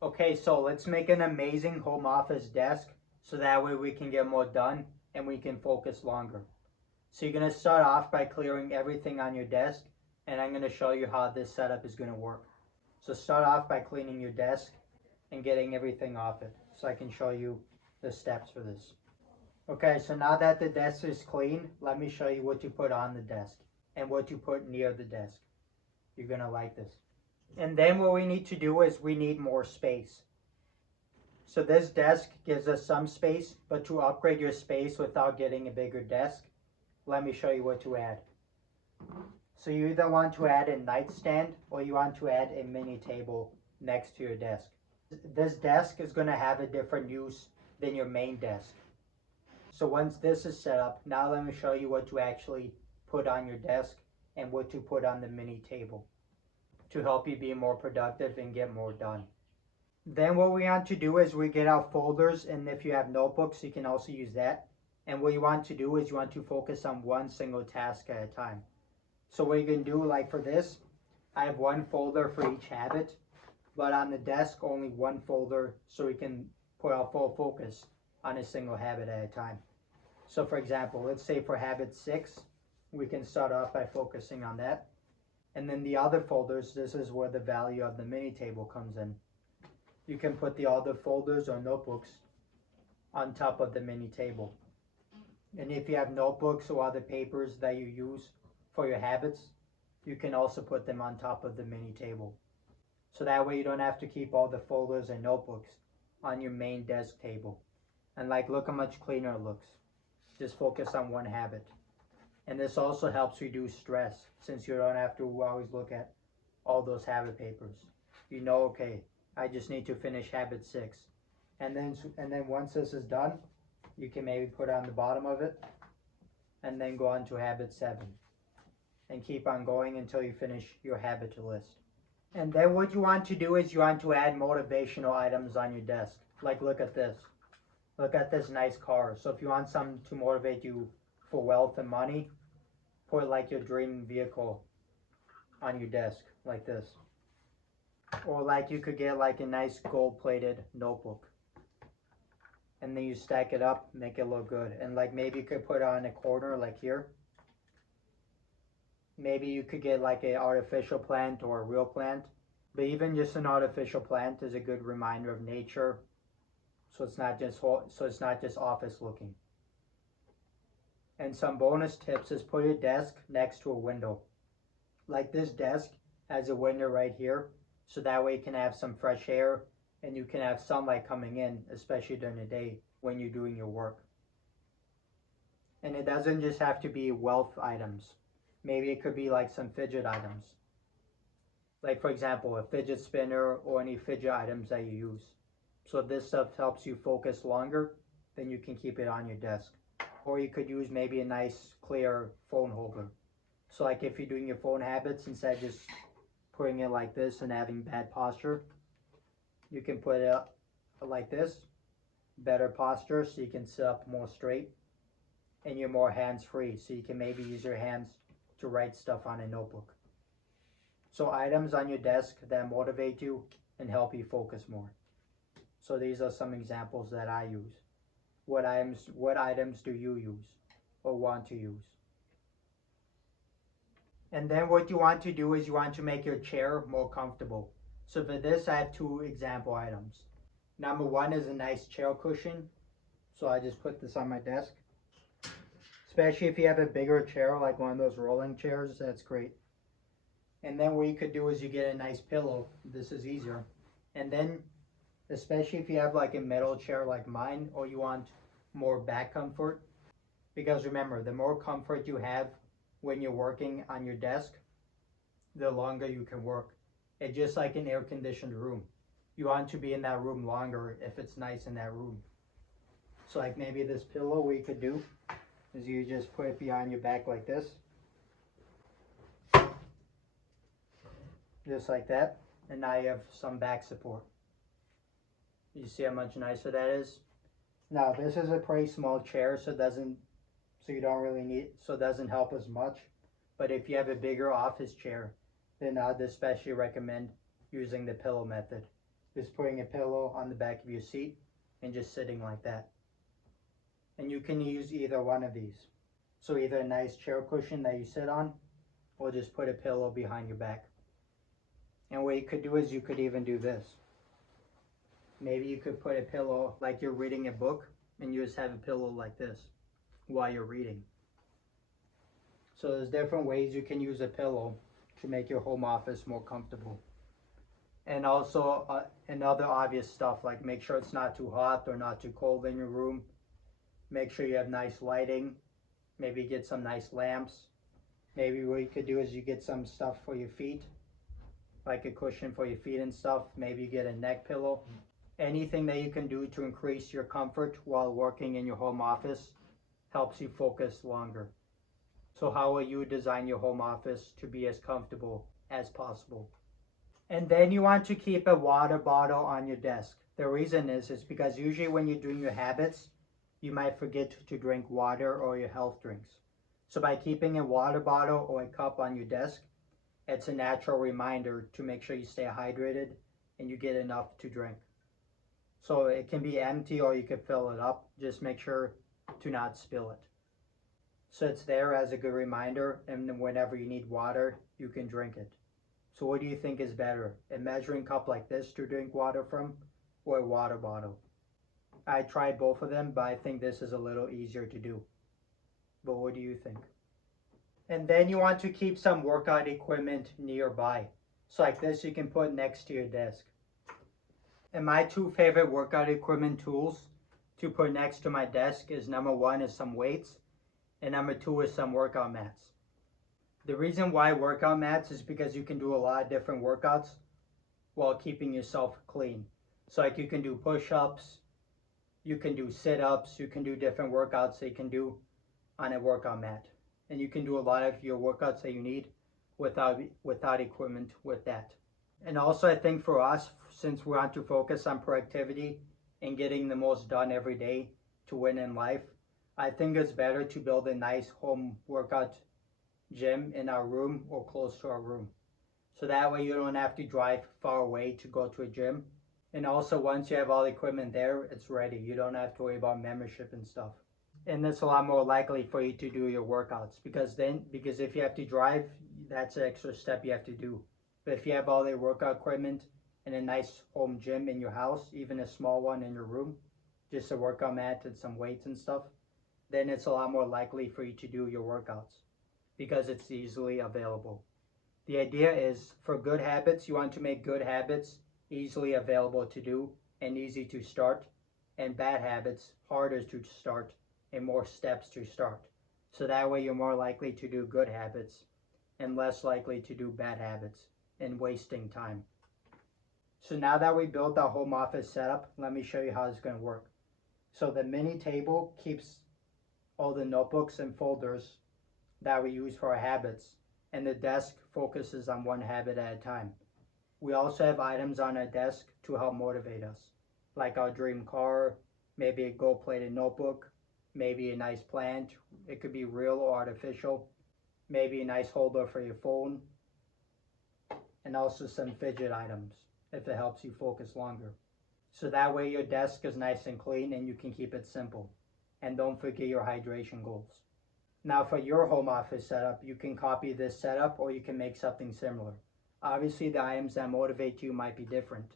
Okay, so let's make an amazing home office desk so that way we can get more done and we can focus longer. So you're going to start off by clearing everything on your desk, and I'm going to show you how this setup is going to work. So start off by cleaning your desk and getting everything off it so I can show you the steps for this. Okay, so now that the desk is clean, let me show you what you put on the desk and what you put near the desk. You're going to like this. And then what we need to do is we need more space. So this desk gives us some space, but to upgrade your space without getting a bigger desk, let me show you what to add. So you either want to add a nightstand or you want to add a mini table next to your desk. This desk is going to have a different use than your main desk. So once this is set up, now let me show you what to actually put on your desk and what to put on the mini table to help you be more productive and get more done. Then what we want to do is we get out folders, and if you have notebooks, you can also use that. And what you want to do is you want to focus on one single task at a time. So what you can do, like for this, I have one folder for each habit, but on the desk, only one folder so we can put our full focus on a single habit at a time. So for example, let's say for habit 6, we can start off by focusing on that. And then the other folders, this is where the value of the mini table comes in. You can put the other folders or notebooks on top of the mini table. And if you have notebooks or other papers that you use for your habits, you can also put them on top of the mini table. So that way you don't have to keep all the folders and notebooks on your main desk table. And like, look how much cleaner it looks. Just focus on one habit. And this also helps reduce stress since you don't have to always look at all those habit papers. You know, okay, I just need to finish habit 6. And then once this is done, you can maybe put on the bottom of it and then go on to habit 7 and keep on going until you finish your habit list. And then what you want to do is you want to add motivational items on your desk. Like, look at this. Look at this nice car. So if you want something to motivate you for wealth and money, put like your dream vehicle on your desk like this. Or like you could get like a nice gold plated notebook, and then you stack it up, make it look good. And like maybe you could put it on a corner like here. Maybe you could get like an artificial plant or a real plant, but even just an artificial plant is a good reminder of nature, so it's not just office looking. And some bonus tips is put your desk next to a window. Like this desk has a window right here, so that way you can have some fresh air and you can have sunlight coming in, especially during the day when you're doing your work. And it doesn't just have to be wealth items. Maybe it could be like some fidget items. Like for example, a fidget spinner or any fidget items that you use. So if this stuff helps you focus longer, then you can keep it on your desk. Or you could use maybe a nice clear phone holder. So like if you're doing your phone habits, instead of just putting it like this and having bad posture, you can put it like this, better posture, so you can sit up more straight and you're more hands-free, so you can maybe use your hands to write stuff on a notebook. So items on your desk that motivate you and help you focus more. So these are some examples that I use. What items do you use or want to use? And then what you want to do is you want to make your chair more comfortable. So for this, I have 2 example items. Number 1 is a nice chair cushion. So I just put this on my desk. Especially if you have a bigger chair, like one of those rolling chairs, that's great. And then what you could do is you get a nice pillow. This is easier. And then, especially if you have like a metal chair like mine, or you want more back comfort, because remember, the more comfort you have when you're working on your desk, the longer you can work. It's just like an air-conditioned room. You want to be in that room longer if it's nice in that room. So like maybe this pillow, what you could do is you just put it behind your back like this. Just like that. And now you have some back support. You see how much nicer that is? Now this is a pretty small chair, so it doesn't help as much. But if you have a bigger office chair, then I'd especially recommend using the pillow method. is putting a pillow on the back of your seat and just sitting like that. And you can use either one of these. So either a nice chair cushion that you sit on, or just put a pillow behind your back. And what you could do is you could even do this. Maybe you could put a pillow like you're reading a book and you just have a pillow like this while you're reading. So there's different ways you can use a pillow to make your home office more comfortable. And also another obvious stuff, like make sure it's not too hot or not too cold in your room. Make sure you have nice lighting. Maybe get some nice lamps. Maybe what you could do is you get some stuff for your feet, like a cushion for your feet and stuff. Maybe you get a neck pillow. Anything that you can do to increase your comfort while working in your home office helps you focus longer. So how will you design your home office to be as comfortable as possible? And then you want to keep a water bottle on your desk. The reason is because usually when you're doing your habits, you might forget to drink water or your health drinks. So by keeping a water bottle or a cup on your desk, it's a natural reminder to make sure you stay hydrated and you get enough to drink. So it can be empty or you can fill it up. Just make sure to not spill it. So it's there as a good reminder, and whenever you need water, you can drink it. So what do you think is better, a measuring cup like this to drink water from, or a water bottle? I tried both of them, but I think this is a little easier to do. But what do you think? And then you want to keep some workout equipment nearby. So like this you can put next to your desk. And my two favorite workout equipment tools to put next to my desk is number one is some weights, and number two is some workout mats. The reason why workout mats is because you can do a lot of different workouts while keeping yourself clean. So like you can do push-ups, you can do sit-ups, you can do different workouts that you can do on a workout mat. And you can do a lot of your workouts that you need without equipment with that. And also I think for us, since we want to focus on productivity and getting the most done every day to win in life, I think it's better to build a nice home workout gym in our room or close to our room. So that way you don't have to drive far away to go to a gym. And also once you have all the equipment there, it's ready. You don't have to worry about membership and stuff. And it's a lot more likely for you to do your workouts because if you have to drive, that's an extra step you have to do. But if you have all the workout equipment and a nice home gym in your house, even a small one in your room, just a workout mat and some weights and stuff, then it's a lot more likely for you to do your workouts because it's easily available. The idea is for good habits, you want to make good habits easily available to do and easy to start, and bad habits harder to start and more steps to start. So that way you're more likely to do good habits and less likely to do bad habits and wasting time. So now that we built our home office setup, let me show you how it's going to work. So the mini table keeps all the notebooks and folders that we use for our habits, and the desk focuses on one habit at a time. We also have items on our desk to help motivate us, like our dream car, maybe a gold-plated notebook, maybe a nice plant. It could be real or artificial. Maybe a nice holder for your phone, and also some fidget items if it helps you focus longer. So that way your desk is nice and clean and you can keep it simple. And don't forget your hydration goals. Now for your home office setup, you can copy this setup or you can make something similar. Obviously the items that motivate you might be different,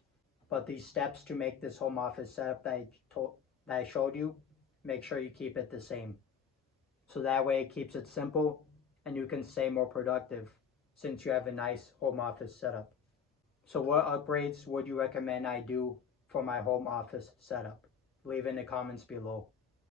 but these steps to make this home office setup that I showed you, make sure you keep it the same. So that way it keeps it simple and you can stay more productive since you have a nice home office setup. So what upgrades would you recommend I do for my home office setup? Leave in the comments below.